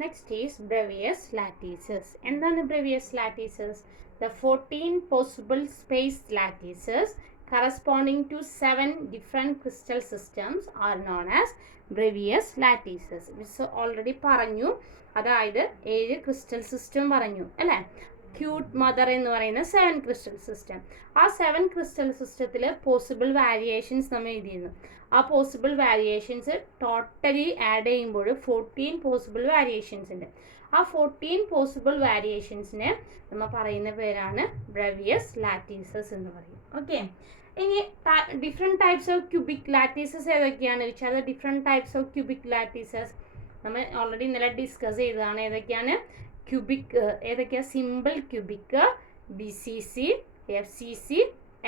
Next is Brevius lattices. എന്താണ് Brevius lattices? The 14 possible space lattices corresponding to 7 different crystal systems are known as Brevius lattices. This already പറഞ്ഞു, അതായത് 7 crystal system പറഞ്ഞു അല്ലേ. Cute mother എന്ന് പറയുന്ന 7 crystal system. ആ 7 crystal സിസ്റ്റത്തിൽ possible variations നമ്മൾ എഴുതിയിരുന്നു. ആ പോസിബിൾ വാരിയേഷൻസ് ടോട്ടലി ആഡ് ചെയ്യുമ്പോൾ 14 പോസിബിൾ വാരിയേഷൻസ് ഉണ്ട്. ആ 14 പോസിബിൾ വാരിയേഷൻസിനെ നമ്മൾ പറയുന്ന പേരാണ് ബ്രെവിയസ് ലാറ്റീസസ് എന്ന് പറയും. ഓക്കെ, ഇനി different types of cubic lattices ഏതൊക്കെയാണ് വെച്ചാൽ different types of cubic lattices നമ്മൾ ഓൾറെഡി ഇന്നലെ ഡിസ്കസ് ചെയ്തതാണ്. ഏതൊക്കെയാണ് ക്യൂബിക്, ഏതൊക്കെയാണ് simple cubic, BCC, FCC,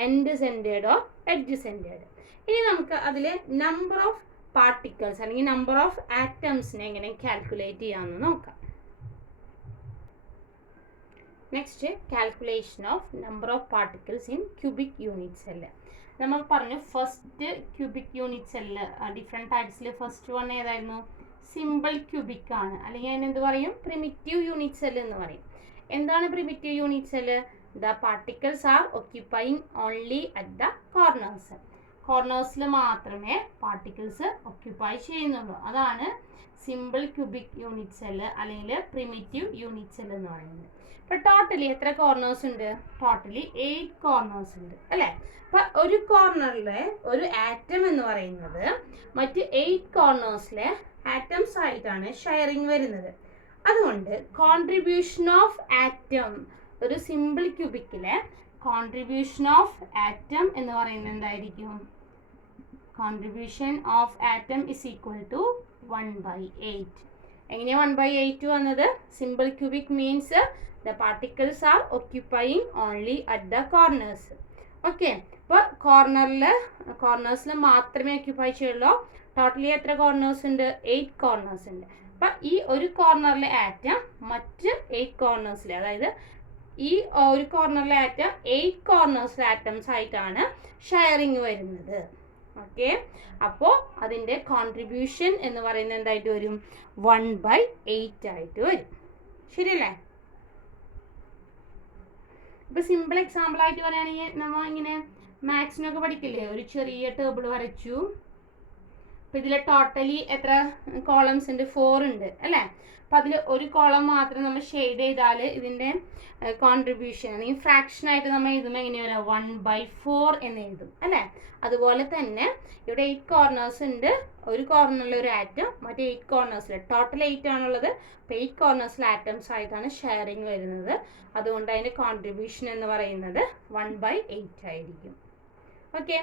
end centred or edge centred. ഇനി നമുക്ക് അതിൽ നമ്പർ ഓഫ് പാർട്ടിക്കിൾസ് അല്ലെങ്കിൽ നമ്പർ ഓഫ് ആറ്റംസിനെ എങ്ങനെ കാൽക്കുലേറ്റ് ചെയ്യാമെന്ന് നോക്കാം. Next, calculation of number of particles in cubic unit cell. നമ്മൾ പറഞ്ഞു first cubic unit cell different ടൈപ്സിൽ ഫസ്റ്റ് വൺ ഏതായിരുന്നു? സിമ്പിൾ ക്യൂബിക് ആണ്, അല്ലെങ്കിൽ അതിനെന്ത് പറയും? പ്രിമിറ്റീവ് യൂണിറ്റ് സെല്ല് എന്ന് പറയും. എന്താണ് primitive unit cell? The particles are occupying only at the corners. കോർണേഴ്സിൽ മാത്രമേ പാർട്ടിക്കിൾസ് ഓക്യുപ്പൈ ചെയ്യുന്നുള്ളൂ. അതാണ് സിമ്പിൾ ക്യൂബിക് യൂണിറ്റ് സെല്ല് അല്ലെങ്കിൽ പ്രിമിറ്റീവ് യൂണിറ്റ് സെല്ല് എന്ന് പറയുന്നത്. ഇപ്പോൾ ടോട്ടലി എത്ര കോർണേഴ്സ് ഉണ്ട്? ടോട്ടലി 8 കോർണേഴ്സ് ഉണ്ട് അല്ലേ. അപ്പോൾ ഒരു കോർണറിലെ ഒരു ആറ്റം എന്ന് പറയുന്നത് മറ്റ് 8 കോർണേഴ്സിലെ ആറ്റംസ് ആയിട്ടാണ് ഷെയറിങ് വരുന്നത്. അതുകൊണ്ട് കോൺട്രിബ്യൂഷൻ ഓഫ് ആറ്റം, ഒരു സിമ്പിൾ ക്യൂബിക്കിലെ കോൺട്രിബ്യൂഷൻ ഓഫ് ആറ്റം എന്ന് പറയുന്നത് എന്തായിരിക്കും? Contribution of atom is equal to 1/8. എങ്ങനെയാണ് 1/8 വന്നത്? Simple cubic means the particles are occupying only at the corners. Okay, അപ്പോൾ കോർണേഴ്സിൽ മാത്രമേ ഓക്യുപ്പൈ ചെയ്യുള്ളൂ. ടോട്ടലി എത്ര കോർണേഴ്സ് ഉണ്ട്? 8 കോർണേഴ്സ് ഉണ്ട്. അപ്പം ഈ ഒരു കോർണറിലെ ആറ്റം മറ്റ് 8 കോർണേഴ്സിൽ, അതായത് ഈ ഒരു കോർണറിലെ ആറ്റം 8 കോർണേഴ്സിലെ ആറ്റംസ് ആയിട്ടാണ് ഷെയറിങ് വരുന്നത്. ഓക്കെ, അപ്പോൾ അതിൻ്റെ കോൺട്രിബ്യൂഷൻ എന്ന് പറയുന്നത് എന്തായിട്ട് വരും? 1/8 ആയിട്ട് വരും. ശരിയല്ലേ? ഇപ്പോൾ സിമ്പിൾ എക്സാമ്പിൾ ആയിട്ട് പറയുകയാണെങ്കിൽ നമ്മൾ ഇങ്ങനെ മാത്സിനൊക്കെ പഠിക്കില്ലേ, ഒരു ചെറിയ ടേബിൾ വരച്ചു. അപ്പോൾ ഇതിൽ ടോട്ടലി എത്ര കോളംസ് ഉണ്ട്? 4 ഉണ്ട് അല്ലേ. അപ്പോൾ അതിൽ ഒരു കോളം മാത്രം നമ്മൾ ഷെയ്ഡ് ചെയ്താൽ ഇതിൻ്റെ കോൺട്രിബ്യൂഷൻ അല്ലെങ്കിൽ ഫ്രാക്ഷനായിട്ട് നമ്മൾ എഴുതുമ്പോൾ എങ്ങനെയാണ് വരിക? 1/4 എന്ന് എഴുതും അല്ലേ. അതുപോലെ തന്നെ ഇവിടെ 8 കോർണേഴ്സ് ഉണ്ട്. ഒരു കോർണറിൽ ഒരു ആറ്റം, മറ്റേ 8 കോർണേഴ്സിൽ ടോട്ടൽ 8 ആണുള്ളത്. അപ്പോൾ 8 കോർണേഴ്സിൽ ആറ്റംസ് ആയിട്ടാണ് ഷെയറിങ് വരുന്നത്. അതുകൊണ്ട് അതിൻ്റെ കോൺട്രിബ്യൂഷൻ എന്ന് പറയുന്നത് 1/8 ആയിരിക്കും. ഓക്കെ,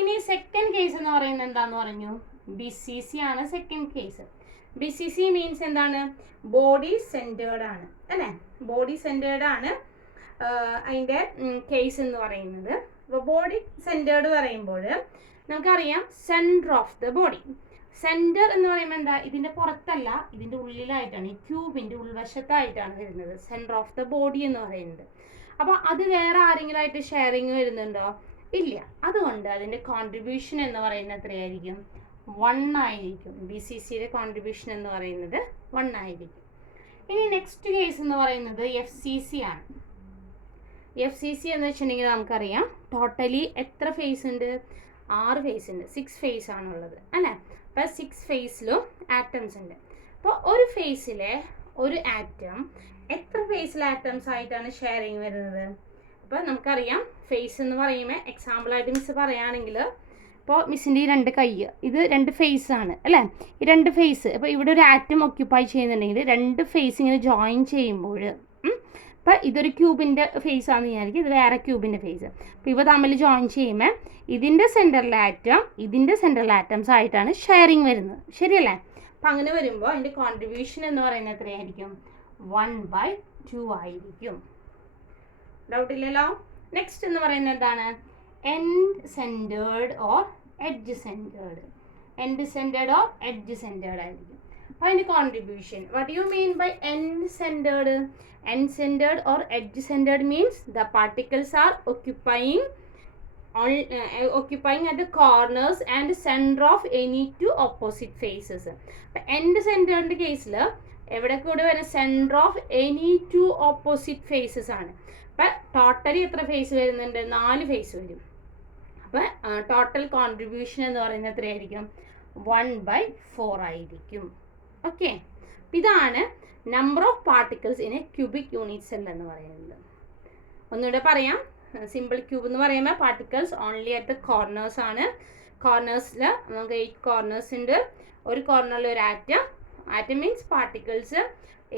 ഇനി സെക്കൻഡ് കേസ് എന്ന് പറയുന്നത് എന്താണെന്ന് പറഞ്ഞു? BCC ആണ് സെക്കൻഡ് കേസ്. BCC മീൻസ് എന്താണ്? ബോഡി സെൻറ്റേർഡ് ആണ് അല്ലേ. ബോഡി സെൻറ്റേർഡ് ആണ് അതിൻ്റെ കേസ് എന്ന് പറയുന്നത്. അപ്പോൾ ബോഡി സെൻറ്റേർഡ് പറയുമ്പോൾ നമുക്കറിയാം centre of the body. Centre എന്ന് പറയുമ്പോൾ എന്താ? ഇതിൻ്റെ പുറത്തല്ല, ഇതിൻ്റെ ഉള്ളിലായിട്ടാണ്, ഈ ക്യൂബിൻ്റെ ഉൾവശത്തായിട്ടാണ് വരുന്നത് സെൻറ്റർ ഓഫ് ദ ബോഡി എന്ന് പറയുന്നത്. അപ്പോൾ അത് വേറെ ആരെങ്കിലും ആയിട്ട് ഷെയറിങ് വരുന്നുണ്ടോ? ഇല്ല. അതുകൊണ്ട് അതിൻ്റെ കോൺട്രിബ്യൂഷൻ എന്ന് പറയുന്നത് എത്രയായിരിക്കും? 1 ആയിരിക്കും. BCCയുടെ കോൺട്രിബ്യൂഷൻ എന്ന് പറയുന്നത് 1 ആയിരിക്കും. ഇനി നെക്സ്റ്റ് കേസ് എന്ന് പറയുന്നത് FCC ആണ്. FCC എന്ന് വെച്ചിട്ടുണ്ടെങ്കിൽ നമുക്കറിയാം ടോട്ടലി എത്ര ഫേസ് ഉണ്ട്? 6 ഫേസ് ഉണ്ട്. 6 ഫേസ് ആണുള്ളത് അല്ലേ. അപ്പോൾ 6 ഫേസിലും ആറ്റംസ് ഉണ്ട്. അപ്പോൾ ഒരു ഫേസിലെ ഒരു ആറ്റം എത്ര ഫേസിലെ ആറ്റംസ് ആയിട്ടാണ് ഷെയറിങ് വരുന്നത്? അപ്പോൾ നമുക്കറിയാം ഫേസ് എന്ന് പറയുമ്പോൾ എക്സാമ്പിളായിട്ട് മിസ് പറയുകയാണെങ്കിൽ, ഇപ്പോൾ മിസ്സിൻ്റെ ഈ 2 കൈ, ഇത് 2 ഫേസ് ആണ് അല്ലേ. ഈ 2 ഫേസ്, അപ്പോൾ ഇവിടെ ഒരു ആറ്റം ഓക്യുപ്പൈ ചെയ്യുന്നുണ്ടെങ്കിൽ 2 ഫേസ് ഇങ്ങനെ ജോയിൻ ചെയ്യുമ്പോൾ, ഇപ്പോൾ ഇതൊരു ക്യൂബിൻ്റെ ഫേസ് ആണെന്ന് വിചാരിക്കും, ഇത് വേറെ ക്യൂബിൻ്റെ ഫേസ്. അപ്പോൾ ഇവ തമ്മിൽ ജോയിൻ ചെയ്യുമ്പോൾ ഇതിൻ്റെ സെൻറ്ററിലെ ആറ്റം ഇതിൻ്റെ സെൻറ്ററിലെ ആറ്റംസ് ആയിട്ടാണ് ഷെയറിങ് വരുന്നത്. ശരിയല്ലേ? അപ്പം അങ്ങനെ വരുമ്പോൾ അതിൻ്റെ കോൺട്രിബ്യൂഷൻ എന്ന് പറയുന്നത് എത്രയായിരിക്കും? 1/2 ആയിരിക്കും. ഡൗട്ട് ഇല്ലല്ലോ. നെക്സ്റ്റ് എന്ന് പറയുന്നത് എന്താണ്? End centred or edge centered. End centred or edge centered ആയിരിക്കും. അപ്പോൾ അതിൻ്റെ contribution, what you mean by end centered? End centered or edge centered means the particles are occupying at the corners and center of any two opposite faces. End centered കേസിൽ എവിടെ കൂടെ വരും? Center of any two opposite faces ആണ്. അപ്പം totally എത്ര face വരുന്നുണ്ട്? 4 face വരും. അപ്പം ടോട്ടൽ കോൺട്രിബ്യൂഷൻ എന്ന് പറയുന്നത് എത്രയായിരിക്കും? 1/4 ആയിരിക്കും. ഓക്കെ, ഇതാണ് number of particles in a cubic unit cell എന്ന് പറയുന്നത്. ഒന്നുകൂടെ പറയാം. സിമ്പിൾ ക്യൂബ് എന്ന് പറയുമ്പോൾ particles only at the corners ആണ്. കോർണേഴ്സിൽ നമുക്ക് 8 കോർണേഴ്സ് ഉണ്ട്. ഒരു കോർണറിൽ ഒരു ആറ്റം മീൻസ് പാർട്ടിക്കിൾസ്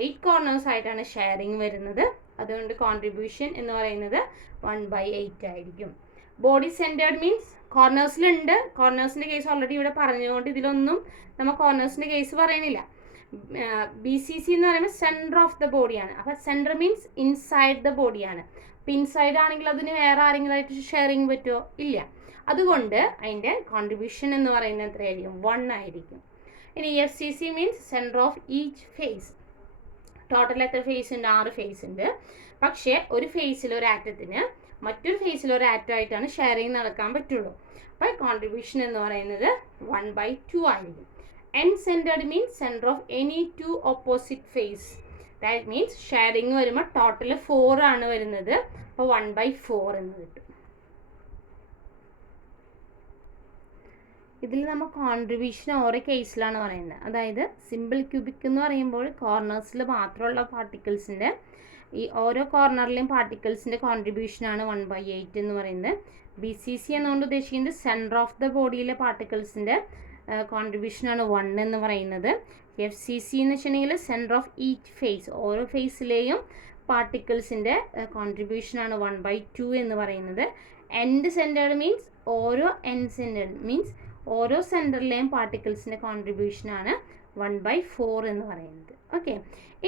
8 കോർണേഴ്സ് ആയിട്ടാണ് ഷെയറിങ് വരുന്നത്. അതുകൊണ്ട് കോൺട്രിബ്യൂഷൻ എന്ന് പറയുന്നത് 1/8 ആയിരിക്കും. ബോഡി സെൻറ്റേർഡ് മീൻസ് കോർണേഴ്സിലുണ്ട്. കോർണേഴ്സിൻ്റെ കേസ് ഓൾറെഡി ഇവിടെ പറഞ്ഞുകൊണ്ട് ഇതിലൊന്നും നമ്മൾ കോർണേഴ്സിൻ്റെ കേസ് പറയണില്ല. BCC എന്ന് പറയുമ്പോൾ സെൻറ്റർ ഓഫ് ദ ബോഡിയാണ്. അപ്പോൾ സെൻറ്റർ മീൻസ് ഇൻസൈഡ് ദ ബോഡിയാണ്. അപ്പം ഇൻസൈഡ് ആണെങ്കിൽ അതിന് വേറെ ആരെങ്കിലും ആയിട്ട് ഷെയറിങ് പറ്റുമോ? ഇല്ല. അതുകൊണ്ട് അതിൻ്റെ കോൺട്രിബ്യൂഷൻ എന്ന് പറയുന്നത് എത്രയായിരിക്കും? 1 ആയിരിക്കും. ഇനി FCC means center of each face. Total എത്ര ഫേസ് ഉണ്ട്? 6 ഫേസ് ഉണ്ട്. പക്ഷേ ഒരു ഫേസിൽ ഒരു ആറ്റത്തിന് മറ്റൊരു ഫേസിൽ ഒരു ആറ്റമായിട്ടാണ് ഷെയറിങ് നടക്കാൻ പറ്റുള്ളൂ. അപ്പോൾ കോൺട്രിബ്യൂഷൻ എന്ന് പറയുന്നത് 1/2 ആയിരിക്കും. End centered means center of any 2 opposite face. That means sharing വരുമ്പോൾ ടോട്ടൽ 4 ആണ് വരുന്നത്. അപ്പോൾ 1/4 എന്ന് കിട്ടും. ഇതിൽ നമ്മൾ കോൺട്രിബ്യൂഷൻ ഓരോ കേസിലാണ് പറയുന്നത്. അതായത് സിമ്പിൾ ക്യൂബിക് എന്ന് പറയുമ്പോൾ കോർണേഴ്സിൽ മാത്രമുള്ള പാർട്ടിക്കിൾസിൻ്റെ ഈ ഓരോ കോർണറിലെയും പാർട്ടിക്കിൾസിൻ്റെ കോൺട്രിബ്യൂഷനാണ് 1/8 എന്ന് പറയുന്നത്. BCC എന്നുകൊണ്ട് ഉദ്ദേശിക്കുന്നത് സെൻറ്റർ ഓഫ് ദ ബോഡിയിലെ പാർട്ടിക്കിൾസിൻ്റെ കോൺട്രിബ്യൂഷനാണ് 1 എന്ന് പറയുന്നത്. FCC എന്ന് വെച്ചിട്ടുണ്ടെങ്കിൽ സെൻറ്റർ ഓഫ് ഈച്ച് ഫേസ്, ഓരോ ഫേസിലെയും പാർട്ടിക്കിൾസിൻ്റെ കോൺട്രിബ്യൂഷനാണ് 1/2 എന്ന് പറയുന്നത്. എൻഡ് സെൻറ്റേർഡ് മീൻസ് ഓരോ സെൻറ്ററിലെയും പാർട്ടിക്കിൾസിൻ്റെ കോൺട്രിബ്യൂഷനാണ് 1/4 എന്ന് പറയുന്നത്. ഓക്കെ,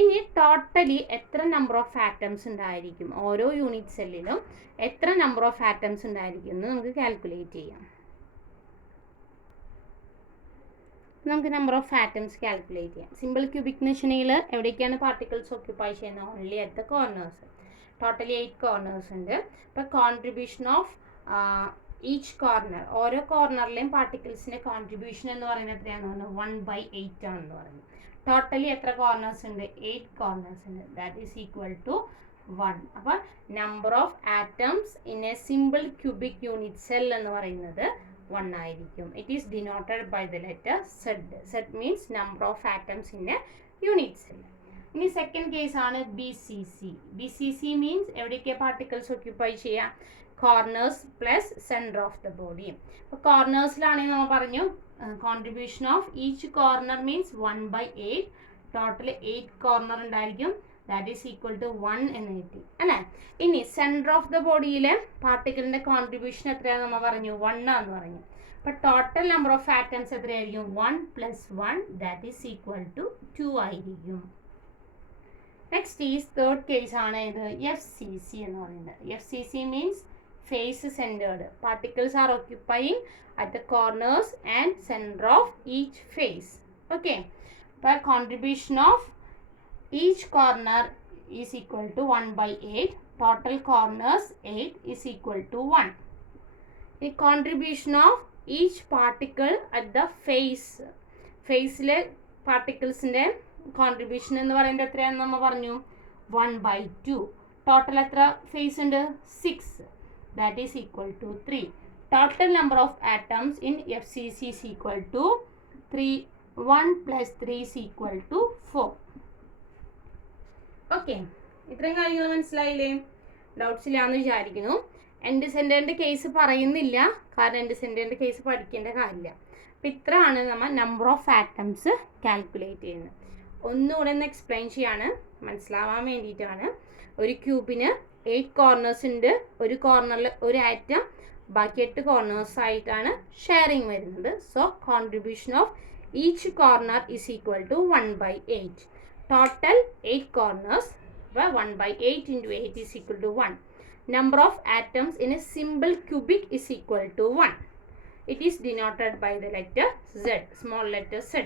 ഇനി ടോട്ടലി എത്ര നമ്പർ ഓഫ് ആറ്റംസ് ഉണ്ടായിരിക്കും? ഓരോ യൂണിറ്റ് സെല്ലിലും എത്ര നമ്പർ ഓഫ് ആറ്റംസ് ഉണ്ടായിരിക്കും എന്ന് നമുക്ക് കാൽക്കുലേറ്റ് ചെയ്യാം. നമുക്ക് നമ്പർ ഓഫ് ആറ്റംസ് കാൽക്കുലേറ്റ് ചെയ്യാം. സിമ്പിൾ ക്യൂബിക് എന്ന് വെച്ചിട്ടുണ്ടെങ്കിൽ എവിടേക്കാണ് പാർട്ടിക്കിൾസ് ഓക്യുപ്പൈ ചെയ്യുന്നത്? Only at the corners. Totally 8 corners ഉണ്ട്. അപ്പോൾ കോൺട്രിബ്യൂഷൻ ഓഫ് ഈച്ച് കോർണർ, ഓരോ കോർണറിലെയും പാർട്ടിക്കിൾസിൻ്റെ കോൺട്രിബ്യൂഷൻ എന്ന് പറയുന്നത് എത്രയാണെന്ന് പറഞ്ഞാൽ 1/8 ആണെന്ന് പറയുന്നത്. ടോട്ടലി എത്ര കോർണേഴ്സ് ഉണ്ട്? 8 കോർണേഴ്സ് ഉണ്ട്. That is equal to 1. അപ്പോൾ number of atoms in a simple cubic unit cell എന്ന് പറയുന്നത് 1 ആയിരിക്കും. It is denoted by the letter Z. Z means number of atoms in a unit cell. ഇനി second case ആണ് BCC. BCC means എവിടെയൊക്കെ particles occupy ചെയ്യാം? Corners plus center of the body. അപ്പോൾ കോർണേഴ്സിലാണെങ്കിൽ നമ്മൾ പറഞ്ഞു contribution of each corner means 1/8. Total 8 corner ഉണ്ടായിരിക്കും. That is equal to 1 എന്ന് കിട്ടി അല്ലേ. ഇനി സെൻറ്റർ ഓഫ് ദ ബോഡിയിലെ പാർട്ടിക്കിളിൻ്റെ കോൺട്രിബ്യൂഷൻ എത്രയാണെന്ന് നമ്മൾ പറഞ്ഞു? 1 ആണെന്ന് പറഞ്ഞു. അപ്പോൾ ടോട്ടൽ നമ്പർ ഓഫ് ആറ്റംസ് എത്രയായിരിക്കും? 1 + 1 ദാറ്റ് ഈസ് ഈക്വൽ ടു 2 ആയിരിക്കും. നെക്സ്റ്റ് ഈസ് തേർഡ് കേസ് ആണ് ഇത് FCC എന്ന് പറയുന്നത്. FCC means face centred. Particles are occupying at the corners and centre of each face. Okay, അപ്പോൾ contribution of each corner is equal to 1/8. Total corners 8 is equal to 1. The contribution of each particle at the face. ഫേസിലെ പാർട്ടിക്കിൾസിൻ്റെ contribution എന്ന് പറയുന്നത് എത്രയാണെന്ന് നമ്മൾ പറഞ്ഞു? 1/2. Total എത്ര face ഉണ്ട്? 6. That is equal to 3. Total number of atoms in FCC is equal to 3. 1 + 3 is equal to 4. Okay, ഇത്രയും കാര്യങ്ങൾ മനസ്സിലായില്ലേ? ഡൗട്ട്സ് ഇല്ലാന്ന് വിചാരിക്കുന്നു. എൻഡ് സെൻറ്ററിൻ്റെ കേസ് പറയുന്നില്ല, കാരണം എൻഡ് സെൻറ്ററിൻ്റെ കേസ് പഠിക്കേണ്ട കാര്യമില്ല. അപ്പോൾ ഇത്രയാണ് നമ്മൾ നമ്പർ ഓഫ് ആറ്റംസ് കാൽക്കുലേറ്റ് ചെയ്യുന്നത്. ഒന്നുകൂടെ ഒന്ന് എക്സ്പ്ലെയിൻ ചെയ്യാണ്, മനസ്സിലാവാൻ വേണ്ടിയിട്ടാണ്. ഒരു ക്യൂബിന് 8 കോർണേഴ്സ് ഉണ്ട്. ഒരു കോർണറിൽ ഒരു ആറ്റം, ബാക്കി 8 കോർണേഴ്സ് ആയിട്ടാണ് ഷെയറിങ് വരുന്നത്. So contribution of each corner is equal to 1/8. Total 8 corners, where 1/8 into 8 is equal to 1. Number of atoms in a simple cubic is equal to 1. It is denoted by the letter Z, small letter Z.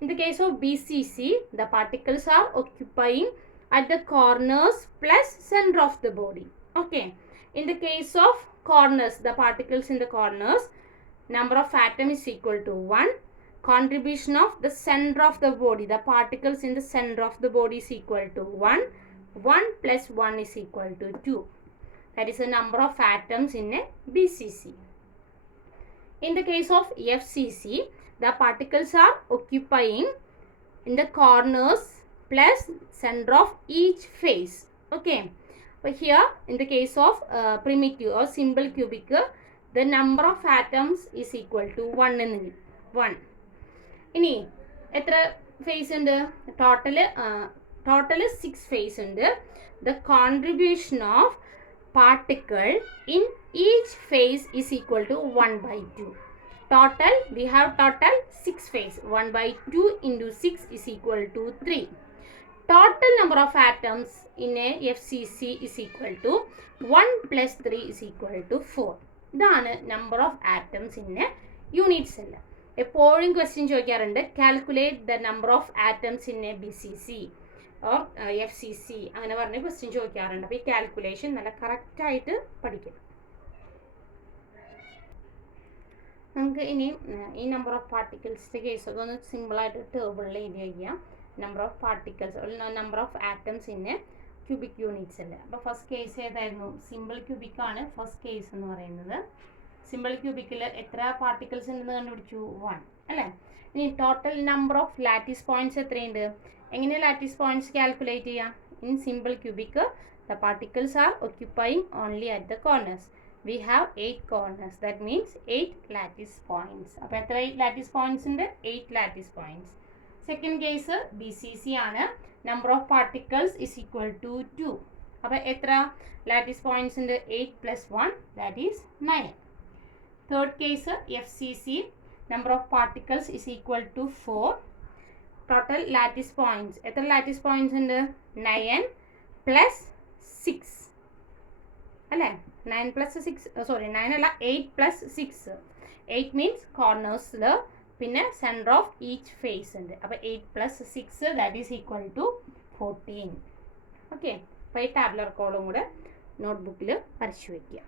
In the case of BCC, the particles are occupying at the corners plus center of the body. Okay. In the case of corners, the particles in the corners, number of atoms is equal to 1. contribution of the center of the body, the particles in the center of the body is equal to 1. 1 plus 1 is equal to 2. That is the number of atoms in a BCC. In the case of FCC, the particles are occupying in the corners plus center of each face. Okay. But here in the case of primitive or simple cubic, the number of atoms is equal to 1 in 1. ഇനി എത്ര face ഉണ്ട്? Total 6 face ഉണ്ട്. The contribution of particle in each phase is equal to 1/2. Total, we have total 6 phase. 1/2 into 6 is equal to 3. Total number of atoms in a FCC is equal to 1 plus 3 is equal to 4. ഇതാണ് number of atoms in a unit cell. എപ്പോഴും question ചോദിക്കാറുണ്ട്, calculate the number of atoms in A BCC or FCC അങ്ങനെ പറഞ്ഞ് question ചോദിക്കാറുണ്ട്. അപ്പോൾ ഈ calculation നല്ല കറക്റ്റായിട്ട് പഠിക്കണം. നമുക്ക് ഇനി ഈ നമ്പർ ഓഫ് പാർട്ടിക്കിൾസിൻ്റെ കേസൊക്കെ ഒന്ന് സിമ്പിളായിട്ട് ടേബിളിൽ എഴുതി വയ്ക്കാം. Number of particles, number of atoms in a cubic units അല്ലേ. അപ്പോൾ ഫസ്റ്റ് കേസ് ഏതായിരുന്നു? സിമ്പിൾ ക്യൂബിക്കാണ് ഫസ്റ്റ് കേസ് എന്ന് പറയുന്നത്. സിമ്പിൾ ക്യൂബിക്കിൽ എത്ര പാർട്ടിക്കിൾസ് ഉണ്ടെന്ന് കണ്ടുപിടിച്ചു? 1 അല്ലേ. ഇനി total number of lattice points എത്രയുണ്ട്? എങ്ങനെയാണ് ലാറ്റിസ് പോയിന്റ്സ് കാൽക്കുലേറ്റ് ചെയ്യാം? In simple cubic the particles R occupying only at the corners. We have 8 corners. That means 8 lattice points. അപ്പോൾ എത്ര 8 lattice points ഉണ്ട്? 8 lattice points. Second case BCC ആണ്. Number of particles is equal to 2. അപ്പോൾ എത്ര lattice points ഉണ്ട്? 8 plus 1 that is 9. Third case FCC, number of particles is equal to 4. Total lattice points, എത്ര lattice points ഉണ്ട്? 9 plus 6 അല്ലേ. 9 plus 6 sorry 9 അല്ല 8 plus 6. 8 means corners പിന്നെ center of each face ഉണ്ട്. അപ്പോൾ 8 plus 6 that is equal to 14. Okay. അപ്പോൾ ഈ tabular കോളും കൂടെ നോട്ട്ബുക്കിൽ വരച്ചു വയ്ക്കുക.